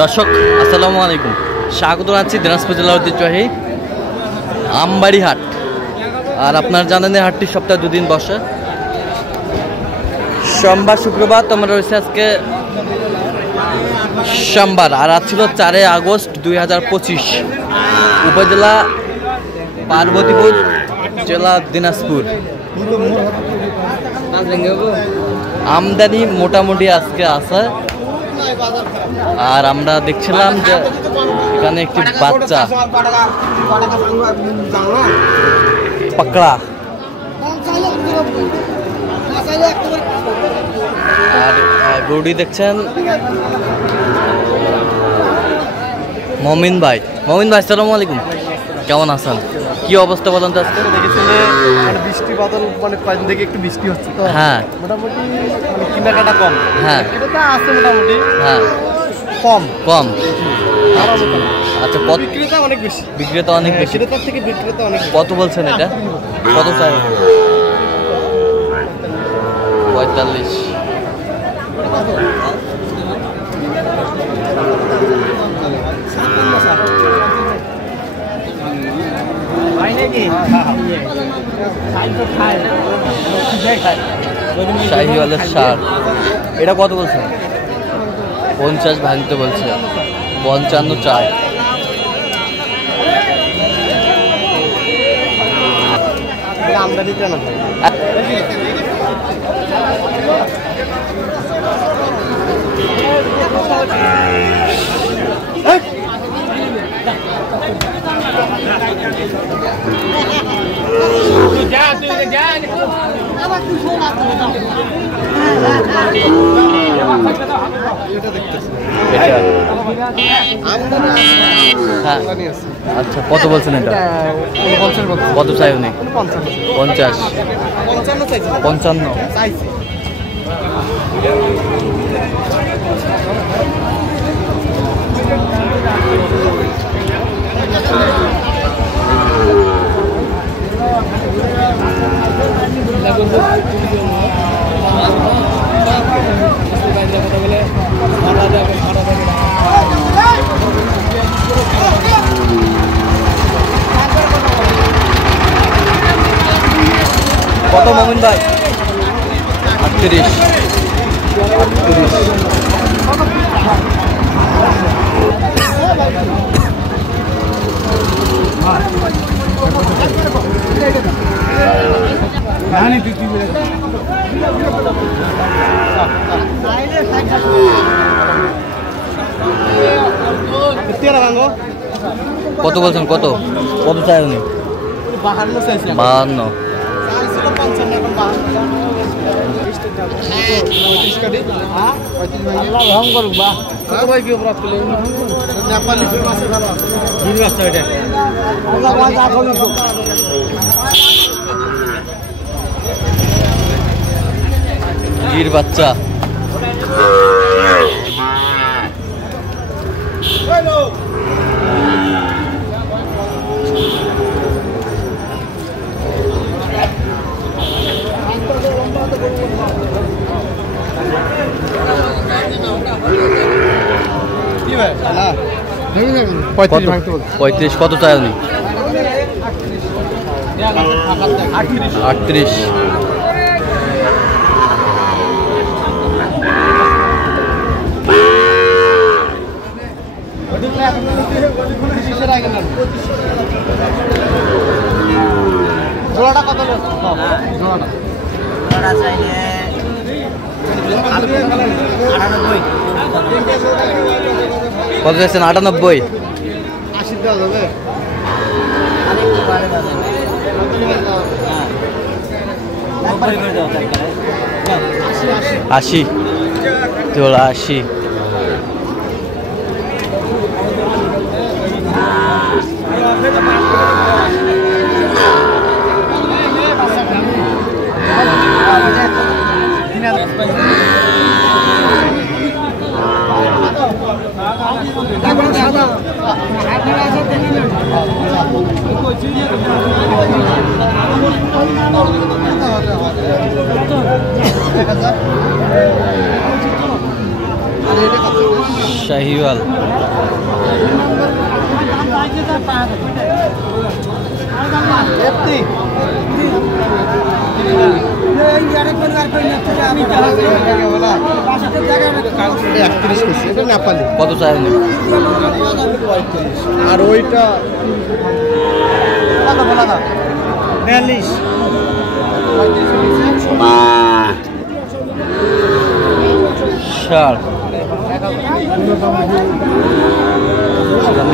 দর্শক আসসালামু আলাইকুম, স্বাগত জানাচ্ছি দিনাজপুর জেলার ঐতিহ্যবাহী আমবাড়ি হাট। আর আপনার জানেন এই হাটটি সপ্তাহে দুদিন বসে, সোমবার শুক্রবার। তো আমরা রয়েছে আজকে সোমবার, আর আজ ছিল 4 আগস্ট 2025, উপজেলা পার্বতীপুর, জেলা দিনাজপুর। আমদানি মোটামুটি আজকে আছে। আর আমরা দেখছিলাম যে এখানে একটি বাচ্চা পাকড়া, আর গরুটি দেখছেন মমিন ভাই। আসসালামু আলাইকুম, কেমন আছেন? কি অবস্থা বলেন তো আজকে? বৃষ্টি বাদল, মানে কয়েকদিন থেকে একটু বৃষ্টি হচ্ছে তো। হ্যাঁ, মোটামুটি কেনাকাটা কম। হ্যাঁ, এটা তো আছে মোটামুটি। হ্যাঁ, কম। আচ্ছা, বিক্রেতা অনেক বেশি। বিক্রেতা অনেক বেশি। ক্রেতার থেকে বিক্রেতা অনেক। কত বলছেন এটা? কত চাই? 45। শাহিওয়ালের সার, এটা কত বলছেন? 50 ভাঙতে বলছে, 55 চাই। আমদানিটা না আচ্ছা, কত বলছেন এটা? কত চাই উনি? 50, 55। কত মমিন ভাই? 38। কত বলছেন? কত কত চাই উনি? 52। গির বাচ্চা। কত? 35। কত চাই উনি? 38। জোড়াটা কত? জোড়াটা চাইলে 98। কত চাইছেন? 98। 80 দেওয়া যাবে? 80। জোড়া 80। শাহিওয়াল। কত চাই? আর ওইটা 42। ষাট।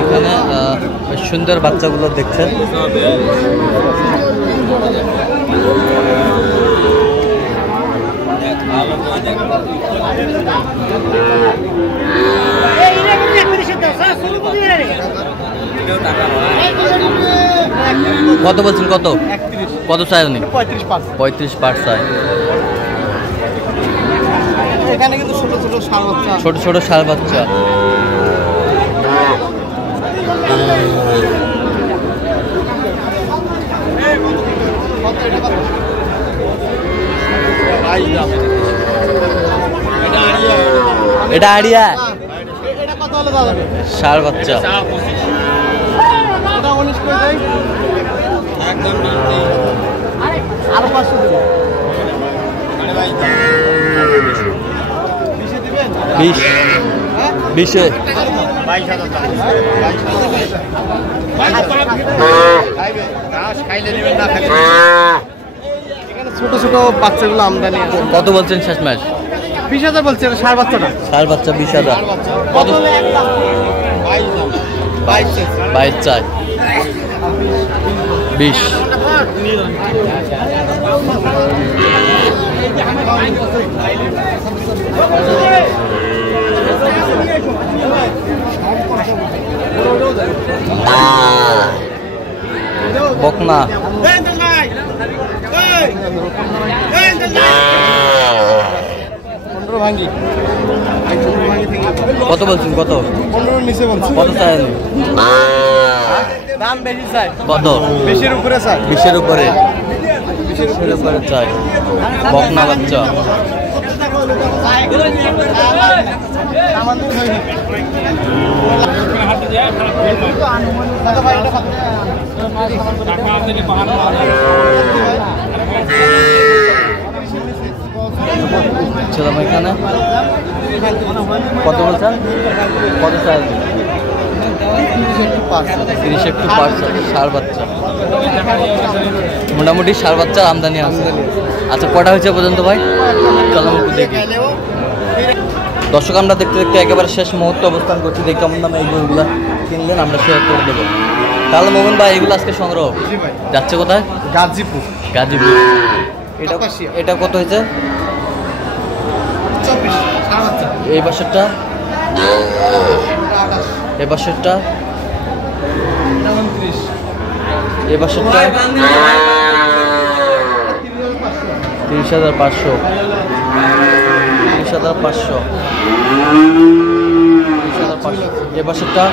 এখানে সুন্দর বাচ্চাগুলো দেখছেন। কত বলছেন? কত কত চাই উনি? 35 পার চাই। এখানে কিন্তু ছোট ছোট ষাঁড় বাচ্চা, ছোট ছোট ষাঁড় বাচ্চা। এটা আড়িয়া। এটা কত হলো দাদা? ষাঁড় বাচ্চা। আরো 500 দিবেন। 20 20-এ। ছোট ছোট বাচ্চাগুলো আমদানি। কত বলছেন শেষ ম্যাচ? 20,000 বলছে ষাঁড় বাচ্চাটা। ষাঁড় বাচ্চা 20,000। কত? 22 চাই। 20। বকনা। ভাঙ্গি। কত বলছেন? কত? 15 নিচে বলছি। কত চাই? দাম বেশি চাই। কত? 20-এর উপরে চাই। 20-এর উপরে। 20-এর উপরে চাই। বকনা বাচ্চা। ছিলাম এখানে। কত বলছেন? কত চাই? 30 একটু পার্সেল। ষাঁড় বাচ্চা মোটামুটি ষাঁড় বাচ্চার আমদানি আছে। আচ্ছা, কটা হয়েছে পর্যন্ত ভাই? চলো একটু দেখি। দর্শক, আমরা দেখতে দেখতে একেবারে শেষ মুহূর্তে অবস্থান করছি। দেখি কেমন দামে এই গরুগুলো কিনলেন, আমরা শেয়ার করে দেবো। তাহলে মোহন ভাই, এগুলো আজকে সংগ্রহ যাচ্ছে কোথায়? গাজীপুর। গাজীপুর। এটা কত হয়েছে? 24 ষাঁড় বাচ্চা। এই পাশেরটা? এই পাশেরটা? 29। এই পাশেরটা? 30,500। 30,500। 30,500। এই পাশেরটা?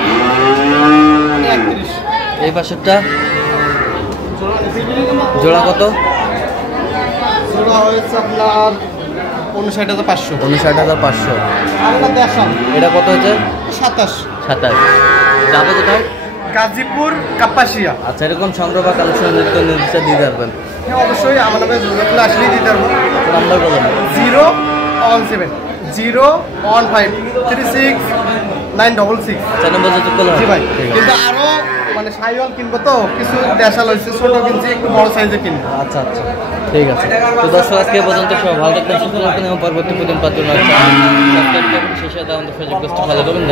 31। এই পাশেরটা? জোড়া কত? জোড়া হয়েছে আপনার 59,500। 59,500। আমরা দেখাম। এটা কত হয়েছে? 27। 27। যাবে কোথায়? গাজীপুর কাপাসিয়া। আচ্ছা, এরকম সংগ্রহ বা কালেকশন নির্দিষ্ট দিয়ে পারবেন? হ্যাঁ, অবশ্যই আমার নামে যোগাযোগ আসলেই দিতে পারবো। নাম্বার বলেন। 017 015 36 966। 4 নম্বর যোগাযোগ করলে জি ভাই, ঠিক আছে। কিন্তু আরো মানে সাইওয়াল কিনবো তো, কিছু দেশাল হয়েছে, ছোট কিনছি, একটু বড় সাইজে কিনবো। আচ্ছা আচ্ছা, ঠিক আছে। তো দর্শক, আজকে এ পর্যন্ত সব ভালো থাকবেন, সুস্থ থাকবেন এবং পরবর্তী প্রতিদিন পাত্র শেষে আমাদের ফেসবুক পেজটি ফলো করবেন।